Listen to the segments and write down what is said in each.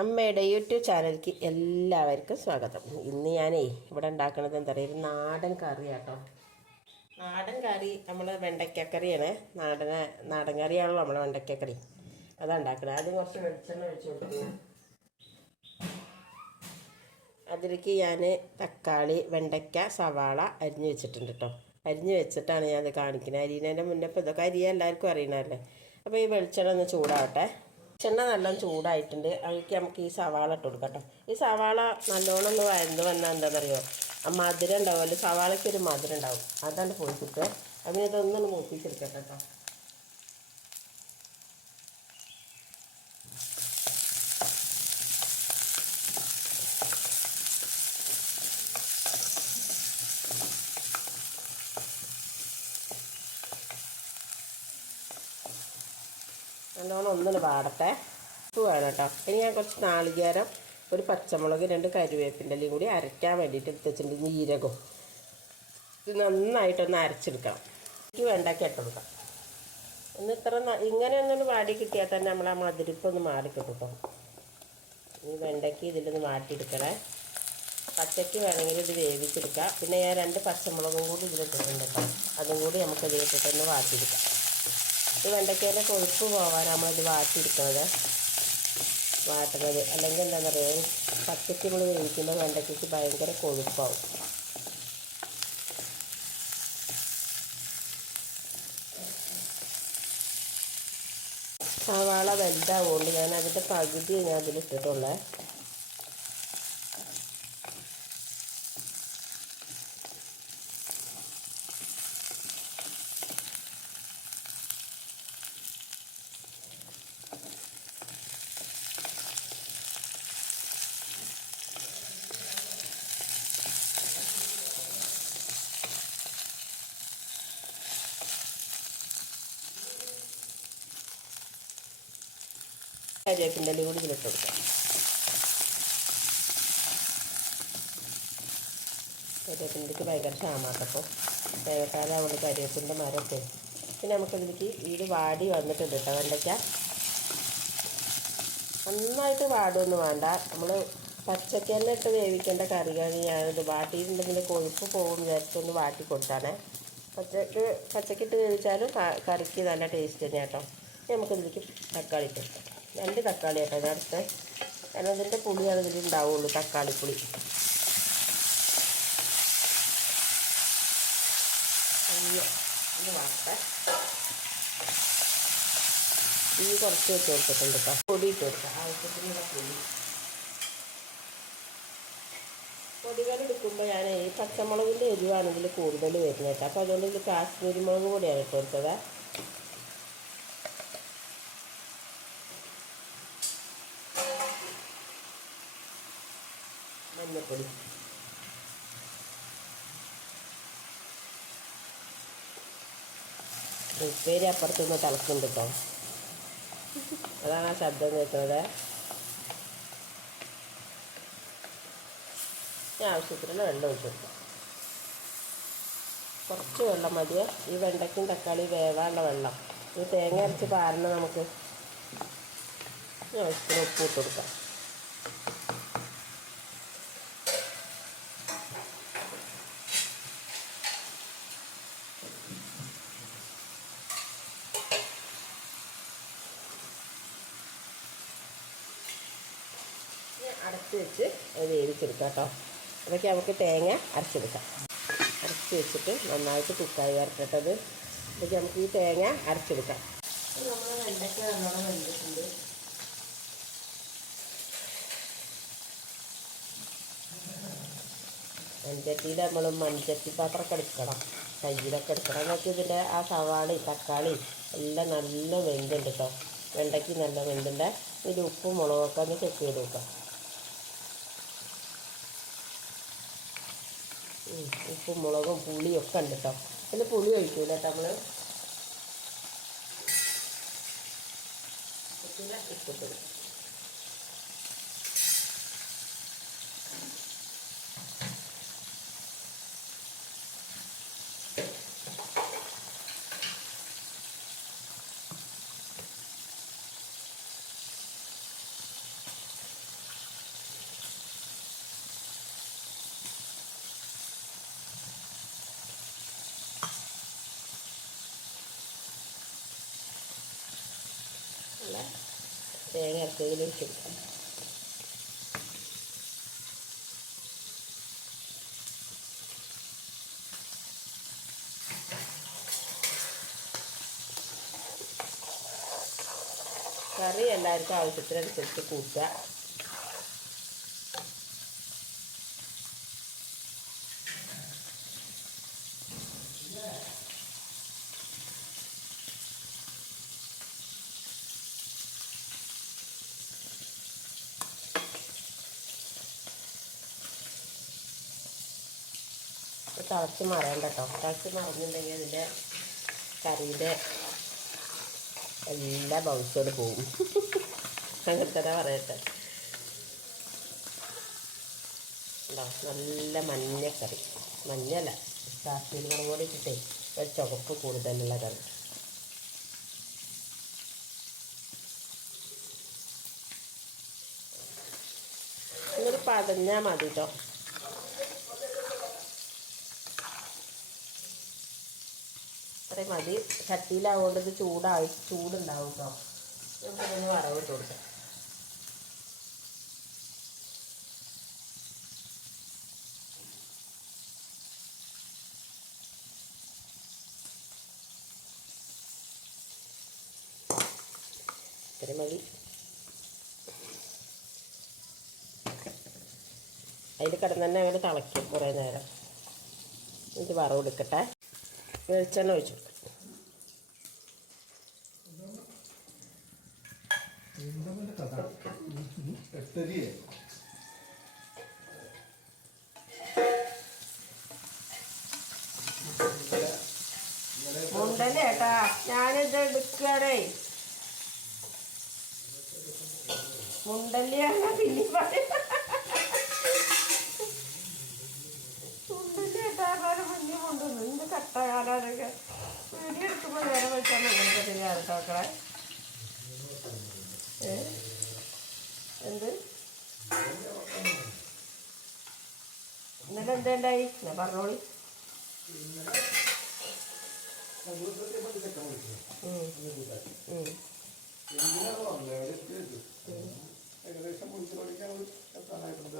അമ്മയുടെ യൂട്യൂബ് ചാനലിലേക്ക് എല്ലാവർക്കും സ്വാഗതം. ഇന്ന് ഞാനേ ഇവിടെ ഉണ്ടാക്കുന്നത് എന്താ പറയുക നാടൻ കറി കേട്ടോ നാടൻ കറി നമ്മൾ വെണ്ടയ്ക്കക്കറിയാണ്. നാടൻ നാടൻ കറിയാണല്ലോ നമ്മൾ വെണ്ടയ്ക്കക്കറി. അതാണ് ഉണ്ടാക്കുന്നത് ആദ്യം കുറച്ച് വെളിച്ചെണ്ണ ഒഴിച്ച് കൊടുക്കുന്നു അതിലേക്ക് ഞാൻ തക്കാളി വെണ്ടയ്ക്ക സവാള അരിഞ്ഞ് വെച്ചിട്ടുണ്ട് കേട്ടോ അരിഞ്ഞ് വെച്ചിട്ടാണ് ഞാനത് കാണിക്കുന്നത് അരിയുന്നതിന്റെ മുന്നേ ഇപ്പോൾ ഇതൊക്കെ അരിയ എല്ലാവർക്കും അറിയണമല്ലേ അപ്പോൾ ഈ വെളിച്ചെണ്ണ ഒന്ന് ചൂടാവട്ടെ. വെളിച്ചെണ്ണ നല്ലോണം ചൂടായിട്ടുണ്ട്. അതിലേക്ക് നമുക്ക് ഈ സവാള ഇട്ട് കൊടുക്കാം കേട്ടോ ഈ സവാള നല്ലോണം ഒന്ന് വഴന്ന് വന്നാൽ എന്താണെന്നറിയോ ആ മധുരം ഉണ്ടാവുമല്ലോ സവാളയ്ക്ക് ഒരു മധുരം ഉണ്ടാവും. അതാണ് പോയി കിട്ടുക ഒന്നും മൂപ്പിച്ചെടുക്കട്ടെ കേട്ടോ നല്ലോണം ഒന്നിന് വാടട്ടെ. ഉപ്പ് വേണം കേട്ടോ ഇനി ഞാൻ കുറച്ച് നാളികേരം ഒരു പച്ചമുളക് രണ്ട് കരുവേപ്പിന്റെ എല്ലാം കൂടി അരയ്ക്കാൻ വേണ്ടിയിട്ട് എടുത്തുവെച്ചിട്ടുണ്ട് ജീരകവും. ഇത് നന്നായിട്ടൊന്ന് അരച്ചെടുക്കണം. എനിക്ക് വേണ്ടാക്കി ഇട്ടെടുക്കാം ഒന്ന് ഇത്ര ഇങ്ങനെ ഒന്നൊന്ന് വാടി കിട്ടിയാൽ തന്നെ നമ്മൾ ആ മധുരിപ്പൊന്ന് മാറിക്കിട്ടും കേട്ടോ ഈ വെണ്ടയ്ക്ക് ഇതിലൊന്ന് മാറ്റിയെടുക്കണേ പച്ചയ്ക്ക് വേണമെങ്കിൽ ഇത് വേവിച്ചെടുക്കാം. പിന്നെ ഞാൻ രണ്ട് പച്ചമുളകും കൂടി ഇതിലിട്ടിട്ടുണ്ട് കേട്ടോ. അതും കൂടി നമുക്ക് ഇതിലിട്ടിട്ടൊന്ന് വാട്ടിയെടുക്കാം. ഈ വെണ്ടയ്ക്കയിലെ കൊഴുപ്പ് പോകാൻ നമ്മളിത് വാട്ടിയെടുക്കുന്നത് വാട്ടുന്നത് അല്ലെങ്കിൽ എന്താണെന്ന് പറയുക പച്ചയ്ക്ക് നമ്മൾ വേവിക്കുമ്പോൾ വെണ്ടയ്ക്കയ്ക്ക് ഭയങ്കര കൊഴുപ്പാവും. സവാള വലുതാവുകൊണ്ട് ഞാൻ അതിന്റെ പകുതി ഞാൻ അതിലിട്ടിട്ടുള്ളേ. കരിവേപ്പിന്റെ ഇലയും കൂടി ഇതിലിട്ട് കൊടുക്കാം. കരിവേപ്പിന്റെക്ക് ഭയങ്കര ക്ഷാമാട്ടപ്പോൾ വേനൽക്കാലം അതുകൊണ്ട് കരിവേപ്പിന്റെ മരമൊക്കെ. പിന്നെ നമുക്കിതിലേക്ക് ഈട് വാടി വന്നിട്ടുണ്ട് കേട്ടോ വെണ്ടയ്ക്ക. നന്നായിട്ട് വാടുമൊന്നും വേണ്ട. നമ്മൾ പച്ചക്ക് തന്നെ ഇട്ട് വേവിക്കേണ്ട കറിയാണ് ഞാനിത് വാട്ടിയിട്ടുണ്ടെങ്കിൽ കൊഴുപ്പ് പോകും വിചാരിച്ചൊന്ന് വാട്ടി കൊടുത്താണേ. പച്ചക്ക് പച്ചക്കിട്ട് വേവിച്ചാലും കറിക്ക് നല്ല ടേസ്റ്റ് തന്നെ കേട്ടോ നമുക്കിതിലേക്ക് തക്കാളി കൊടുക്കാം. രണ്ട് തക്കാളി കേട്ടോ ഇതിനടുത്ത് കാരണം ഇതിന്റെ പുളിയാണ് ഇതിൽ ഉണ്ടാവുള്ളൂ തക്കാളിപ്പുളി ഈ കുറച്ച് വെച്ച് കൊടുത്തിട്ടുണ്ട് കേട്ടോ പൊടി ഇട്ട് കൊടുക്കാം. ആവശ്യത്തിനുള്ള പൊടി പൊടികൾ എടുക്കുമ്പോൾ ഞാൻ ഈ പച്ചമുളകിന്റെ എരിവാണെങ്കിൽ കൂടുതൽ വരുന്നത് കേട്ടോ അപ്പോൾ അതുകൊണ്ട് ഇതിൽ കാശ്മീരി മുളക് പൊടിയാണ് ഇട്ട് കൊടുത്തത്. മഞ്ഞൾപ്പൊടി ഉപ്പേരി അപ്പുറത്തുനിന്ന് തിളക്കുന്നുണ്ട് കേട്ടോ അതാണ് ആ ശബ്ദം കേൾക്കുന്നത് ആവശ്യത്തിനുള്ള വെള്ളം ഒഴിച്ചു കൊടുക്കാം. കുറച്ച് വെള്ളം മതിയോ? ഈ വെണ്ടയ്ക്കും തക്കാളി വേവാനുള്ള വെള്ളം. ഇത് തേങ്ങ അരച്ച് പാരണം നമുക്ക്. ആവശ്യത്തിന് ഉപ്പ് ഇട്ട് കൊടുക്കാം. അടച്ച് വെച്ച് വേവിച്ചെടുക്കാം കേട്ടോ. അതൊക്കെ നമുക്ക് തേങ്ങ അരച്ചെടുക്കാം. അരച്ച് വെച്ചിട്ട് നന്നായിട്ട് കുക്കായി വരട്ടത് അതൊക്കെ നമുക്ക് ഈ തേങ്ങ അരച്ചെടുക്കാം. നമ്മൾ വെണ്ടയ്ക്ക നല്ലോണം വെന്തിട്ടുണ്ട്. മൺചട്ടിയിൽ നമ്മൾ മൺചട്ടി പാത്രമൊക്കെ എടുക്കണം. കയ്യിലൊക്കെ എടുക്കണം. എന്നൊക്കെ ഇതിന്റെ ആ സവാളി തക്കാളി എല്ലാം നല്ല വെന്തുണ്ട് കേട്ടോ. വെണ്ടയ്ക്ക് നല്ല വെന്തുണ്ട്. ഇതിൽ ഉപ്പും മുളകൊക്കെ ഒന്ന് ചെക്ക് ചെയ്ത് നോക്കാം. ഉപ്പും മുളകും പുളിയും ഒക്കെ ഉണ്ട് കേട്ടോ പിന്നെ പുളി ഒഴിക്കൂല കേട്ടോ നമ്മൾ പിന്നെ ഇഷ്ടപ്പെടും തേങ്ങ അരച്ചതിൽ ഒഴിച്ചു കൊടുക്കാം കറി എല്ലാവർക്കും ആവശ്യത്തിനനുസരിച്ച് കൂട്ടുക. തിളച്ച് മറയണ്ട കേട്ടോ. തിളച്ച് മറഞ്ഞിട്ടുണ്ടെങ്കിൽ അതിന്റെ കറിയുടെ എല്ലാ ഭവിഷ്യോട് പോവും. അങ്ങനെ തന്നെ പറയട്ടെ. നല്ല മഞ്ഞക്കറി മഞ്ഞല്ല കാശ്മീരി കൂടി ഇട്ടിട്ടേ ഒരു ചുവപ്പ് കൂടുതലുള്ള കറി. ഇങ്ങനെ പതഞ്ഞാൽ മതി കേട്ടോ. അത്രയും മതി. ചട്ടിയിലാവുകൊണ്ട് ഇത് ചൂടായി ചൂടുണ്ടാവും കേട്ടോ നമുക്കിതൊന്ന് വറവിട്ട് കൊടുക്കാം. ഇത്രയും മതി. അതിൽ കിടന്ന് തന്നെ അങ്ങനെ തിളയ്ക്കും കുറേ നേരം. എന്നിട്ട് ഇത് വറവെടുക്കട്ടെ വെളിച്ചെണ്ണ ഒഴിച്ചു. കൊടുക്കാം മുണ്ടല്ലേ ഏട്ടാ? ഞാനിത് എടുക്കാറേ. മുണ്ടല്ലിയാണ് പിന്നെ പറയും മുണ്ടല്ലേ ഏട്ടാ വേറെ മുന്നിൽ കട്ടകാലൊക്കെ വീഡിയോ എടുക്കുമ്പോൾ നേരെ വെച്ചാൽ നിങ്ങൾക്ക് ചെയ്യാറ് എന്ത്? ഇന്നലെ എന്തേണ്ടായി ഞാൻ പറഞ്ഞോളി.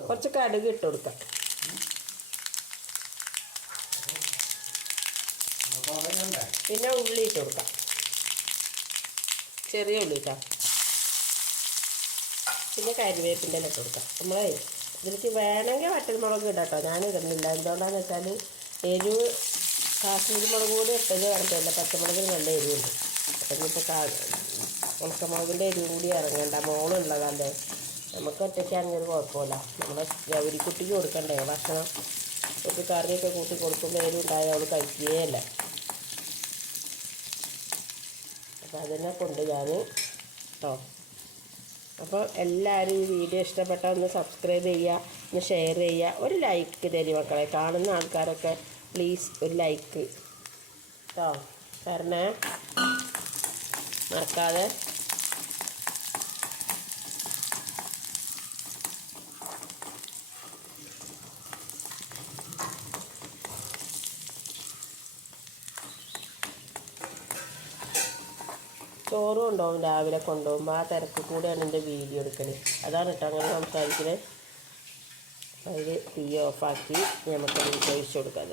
കുറച്ച് കടുക് ഇട്ട് കൊടുക്കാം അപ്പൊ അതങ്ങനെ പിന്നെ ഉള്ളി ഇട്ട് കൊടുക്കാം. ചെറിയ ഉള്ളി ഇട്ടാ. പിന്നെ കരിവേപ്പിന്റെ ഇട്ട് കൊടുക്കാം. നമ്മളെ ഇതിലേക്ക് വേണമെങ്കിൽ വറ്റൽമുളക് ഇടാം കേട്ടോ. ഞാൻ ഇടുന്നില്ല. എന്തുകൊണ്ടാന്ന് വെച്ചാൽ എരിവ് കാശ്മീരി മുളക് കൂടി ഇട്ടത് കണക്കില്ല പച്ചമുളകിന് നല്ല എരിവുണ്ട്. അപ്പം ഇപ്പോൾ കാ ഉണക്കമുളകിന്റെ എരിവ് കൂടി ഇറങ്ങണ്ട. മോളുള്ളതല്ലേ. നമുക്ക് ഒറ്റയ്ക്കാണെങ്കിൽ ഒരു കുഴപ്പമില്ല. നമ്മളെ ഗൗരിക്കുട്ടിക്ക് കൊടുക്കണ്ടേ. ഭക്ഷണം. ഒരു കറിയൊക്കെ കൂട്ടി കൊടുക്കുമ്പോൾ എരിവുണ്ടായ അവൾ കഴിക്കുകയല്ല അപ്പോൾ അതിനെ കൊണ്ട് ഞാൻ കേട്ടോ അപ്പോൾ എല്ലാവരും ഈ വീഡിയോ ഇഷ്ടപ്പെട്ടാൽ ഒന്ന് സബ്സ്ക്രൈബ് ചെയ്യുക ഒന്ന് ഷെയർ ചെയ്യുക ഒരു ലൈക്ക് തരും മക്കളെ. കാണുന്ന ആൾക്കാരൊക്കെ പ്ലീസ് ഒരു ലൈക്ക് കേട്ടോ തരണേ മറക്കാതെ ചോറ് കൊണ്ടുപോകും രാവിലെ കൊണ്ടുപോകുമ്പോൾ ആ തിരക്ക് കൂടെയാണ് എന്റെ വീഡിയോ എടുക്കൽ അതാണ് കേട്ടോ അങ്ങനെ സംസാരിക്കൽ. അതിൽ തീ ഓഫാക്കി നമുക്ക് ഒഴിച്ചു കൊടുക്കാം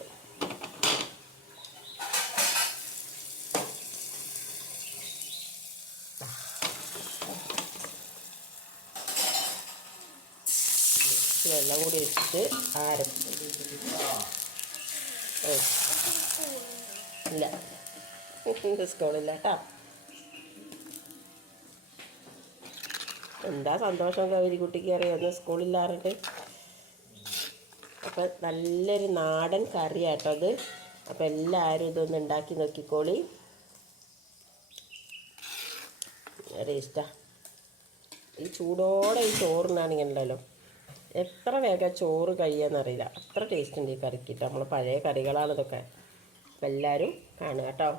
വെള്ളം കൂടി ഒഴിച്ചിട്ട് ആരം. ഡിസ്കൗണ്ട് ഇല്ല. കേട്ടോ. എന്താ സന്തോഷം ഗൗരിക്കുട്ടിക്ക് അറിയാം? സ്കൂളില്ലാറുണ്ട്. അപ്പം നല്ലൊരു നാടൻ കറിയാട്ടോ അത്. അപ്പം എല്ലാവരും ഇതൊന്ന് ഉണ്ടാക്കി നോക്കിക്കോളി. ടേസ്റ്റാ ഈ ചൂടോടെ ഈ ചോറിനാണെങ്കിൽ ഉണ്ടല്ലോ. എത്ര വേഗം ചോറ് കഴിയാന്നറിയില്ല അത്ര ടേസ്റ്റ് ഉണ്ട് ഈ കറിക്കിട്ട് നമ്മൾ പഴയ കറികളാണ് ഇതൊക്കെ. അപ്പം എല്ലാവരും കാണുക കേട്ടോ